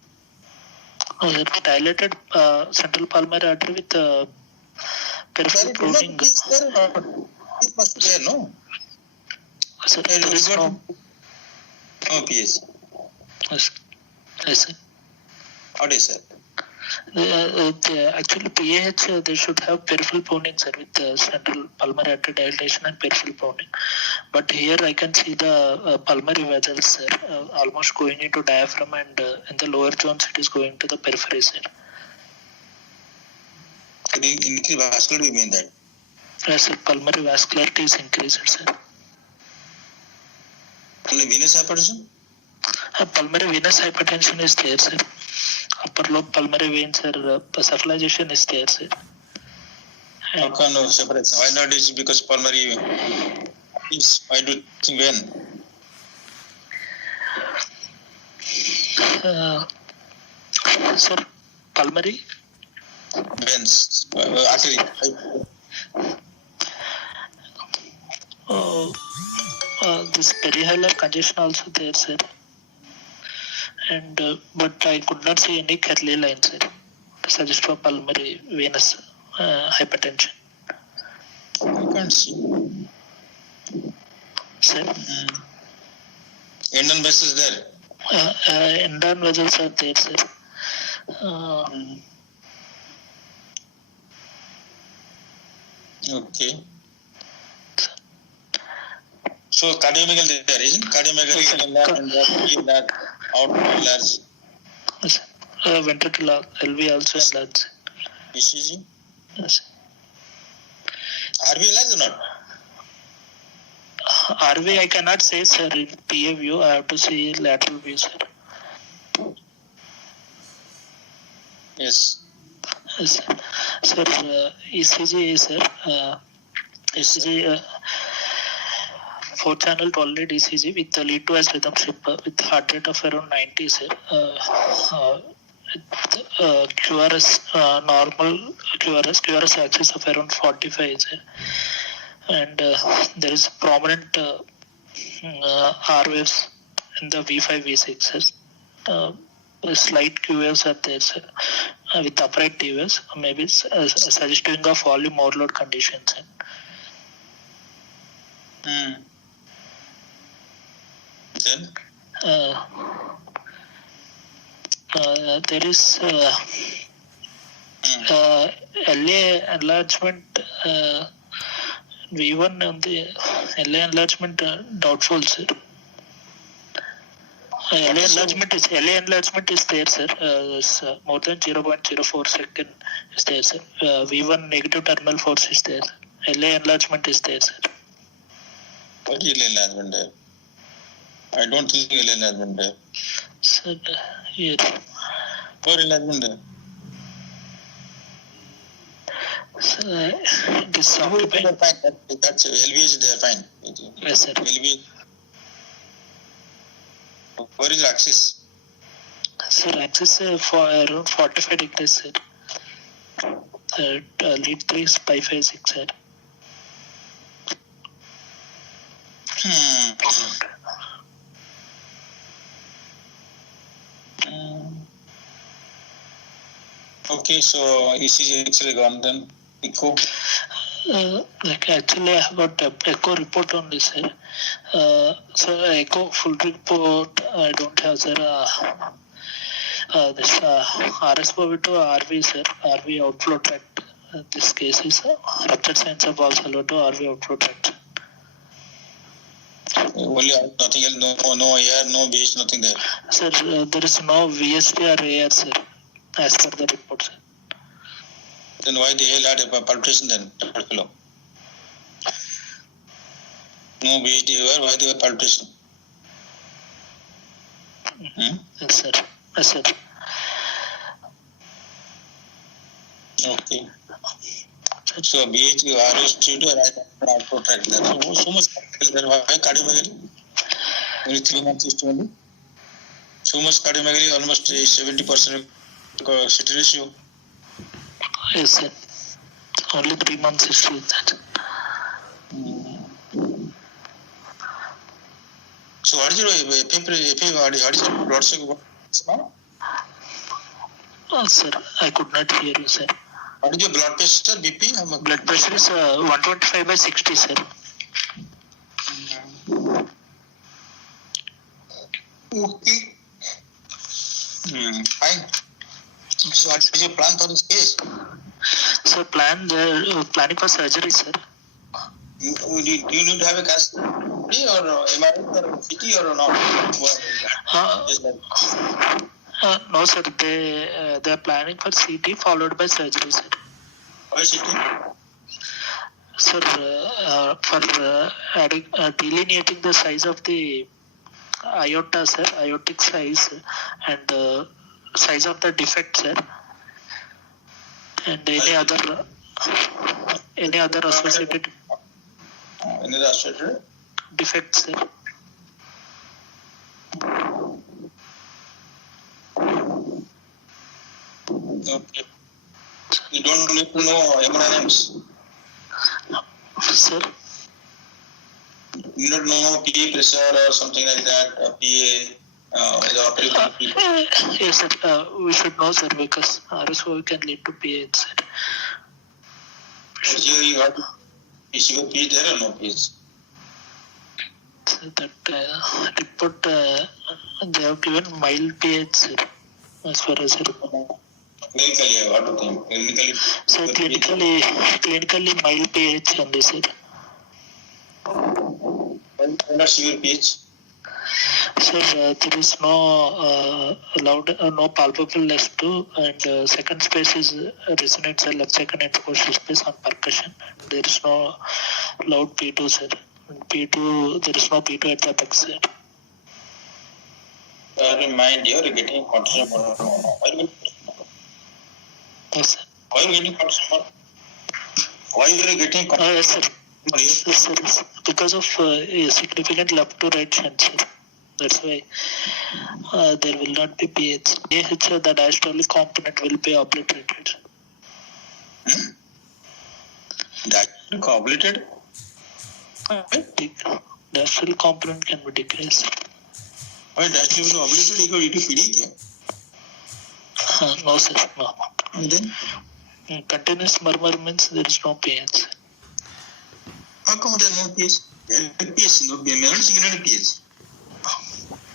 Dilated central pulmonary artery with peripheral pruning. It must be there, no? Sir, there is no. Oh, PH. Yes, sir. What is that? Actually, PAH, they should have peripheral pruning, sir, with central pulmonary artery dilatation and peripheral pruning. But here I can see the pulmonary vessels, sir, almost going into diaphragm, and in the lower zones it is going to the periphery, sir. Increased vascularity, you mean that? Yes, sir, pulmonary vascularity is increased, sir. Only venous hypertension? Pulmonary venous hypertension is there, sir. Upper lobe pulmonary veins, sir, cephalization is there, sir. How can no separation? Why not? Is because pulmonary is, why do you think vein? Sir, pulmonary Veins, artery. This perihilar congestion also there, sir. And but I could not see any Kerley lines, sir, to suggest for pulmonary venous hypertension. I can't see. Sir, Endon vessels there. endon vessels are there, sir. Okay. So cardiomegaly there, isn't cardiomegaly enlarged, outward enlarged. Yes, ventricular LV also enlarged. ECG. Yes. RV enlarged or not? RV I cannot say, sir. In PA view, I have to see lateral view, sir. Yes. Yes, sir. ECG, sir. ECG. 4-channel 12-lead ECG with the lead to as rhythm strip with heart rate of around 90, sir. QRS normal QRS axis of around 45, sir. And there is prominent R waves in the V5 V6, sir. Slight Q waves are there, sir, with upright T waves, maybe suggesting of volume overload conditions, sir. Then there is LA enlargement. V1 on the LA enlargement doubtful, sir. LA enlargement is there, sir. More than 0.04 second is there, sir. V1 negative terminal force is there. LA enlargement is there, sir. What is LA enlargement there? I don't think LA enlargement there. Sir, here. What enlargement there? So, this occupying. That's LVH there, fine. Yes, sir. LVH. Where is axis? Sir, axis for around 45 degrees, sir. Lead 3 is pi 5 6, sir. Okay, so ECG X-ray gone then. Echo. Like actually I have got echo report on this, sir. So echo full report I don't have, sir. This RS-POV to RV, sir. RV outflow tract. This case is ruptured signs of valve salvo to RV outflow tract. Only nothing else, no air, no beach, nothing there. Sir, there is no VSD or AR, sir, as per the report, sir. Then why the hell had a palpitation then? Fellow? No VSD air, why the palpitation? Yes, sir. Yes, sir. Okay. So BH RS to right outflow tract there. So much there. Why cardiomegaly? Only 3 months is only. So much cardiomegaly, almost 70% CT ratio. Yes, sir. Only 3 months history with that. So what is your what is your blood sugar? Sir, I could not hear you, sir. What is your blood pressure, BP? Blood pressure is 125/60, sir. Okay. Fine. So what is your plan for this case? So planning for surgery, sir. Do you need to have a cash or MRI or CT or not? No, sir. They are planning for CT followed by surgery, sir. Why CT? Sir, for delineating the size of the aorta, sir, aortic size, and the size of the defect, sir, and any other associated Any associated defects, sir. Okay. You don't need to know hemodynamics. Sir, You don't know PA pressure or something like that. PA, yes, sir. We should know, sir, because RSO can lead to PH, sir. Is your PA there or no PA? So that report they have given mild pH, sir, as far as I remember. Clinically, what do you think? Clinically, So clinically mild pH on this, sir. not severe pH. Sir, there is no no palpable F2, and second space is resonant cell, left second intercostal space on percussion. There is no loud P2, sir. P2, there is no P2 at the apex, sir. Mind you are getting cortisol. Yes, sir. Why are you getting cortisol? Why are you getting cortisol? Yes, sir. Yes, sir. Because of a significant left to right shunt, sir. That's why there will not be pH. AH, the diastolic component will be obliterated. Diastolic obliterated? Diastolic component can be decreased. Why diastolic obliterated? You go to PDK? No, sir. No. And then? Continuous murmur means there is no pH. How come there is no pH? There is pH. No pH.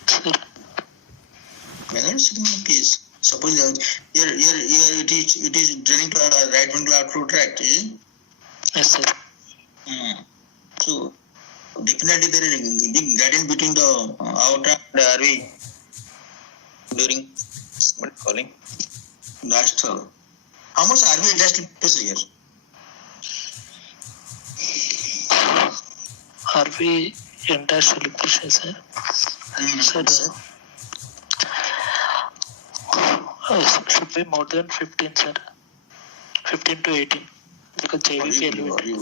Sir. pH. Suppose here it is draining to a right ventricular outflow tract. Yes, sir. So definitely there is a big gradient between the aorta and the RV during what calling diastole. How much RV and diastole pressure here? RV interstitial pressure, sir. Sir. Should be more than 15, sir. 15 to 18. Because JVP elevated.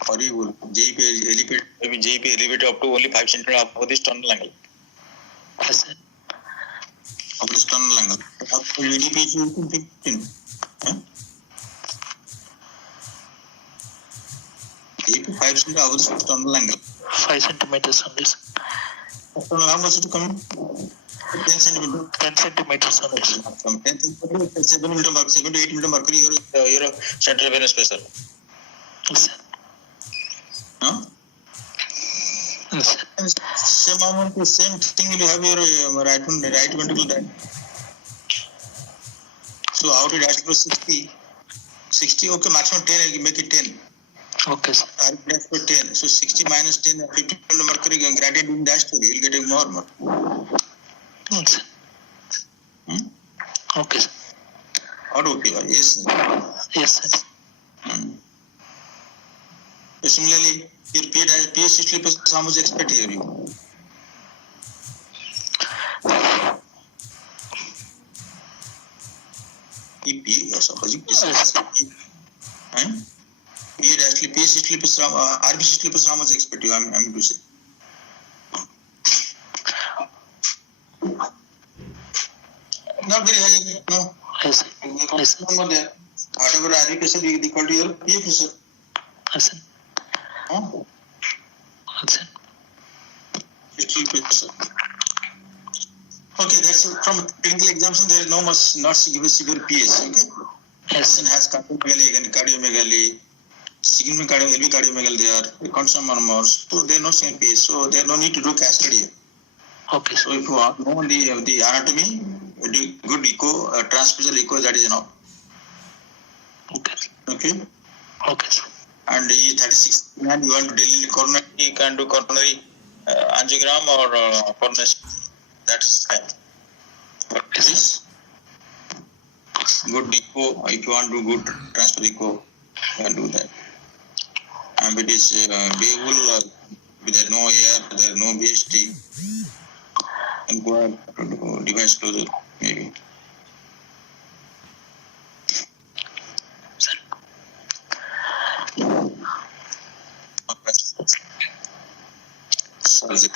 Horrible. JVP elevated. Maybe JVP elevated up to only 5 centimeters above this tunnel angle. Yes, sir. Of this tunnel angle. Up to VDP is 15. JVP 5 centimeters above this tunnel angle. 5 centimeters on this. How much is it coming? 10 centimeter. 10 centimeters only, sir. From 10 centimeter, 7 millimeter mercury, 7 to 8 millimeter mercury, your central venous pressure. Yes, sir. Huh? Yes, sir. And same amount, the same thing will have your right ventricle diameter. So out of diameter 60, okay, maximum 10, make it 10. Okay, sir. Dash for 10. So 60 minus 10, 50 mercury gradient in diastole, you will get a normal. Yes, sir. Okay, sir. Or okay, yes. Yes, sir. Similarly, your pH systole plus how much expect here you? Supposing pH systole plus RB systole plus how much expect you? I'm to say. Not very high, no. Yes, sir. Yes, sir. Whatever RB pressure is equal to your pH pressure. Yes, sir. Huh? Yes, sir. Systole pressure. Okay, that's from clinical examination. There is no much not severe pH. Okay. Yes, Person has cardiomegaly, significant LV cardiomegaly. They are constant murmurs. So there are no severe pH. So there is no need to do cascade here. okay, So sir. if you want to know the anatomy, good echo, transmural echo, that is enough. Okay, sir. Okay. Okay, sir. And E36, and you want to delineate coronary, you can do coronary angiogram or coronary. That's fine. But this good echo, if you want to do good transfer echo, you can do that. And if it is bevel, with no air, there is no VST, and go ahead to do device closure, maybe. Sir. Surgery.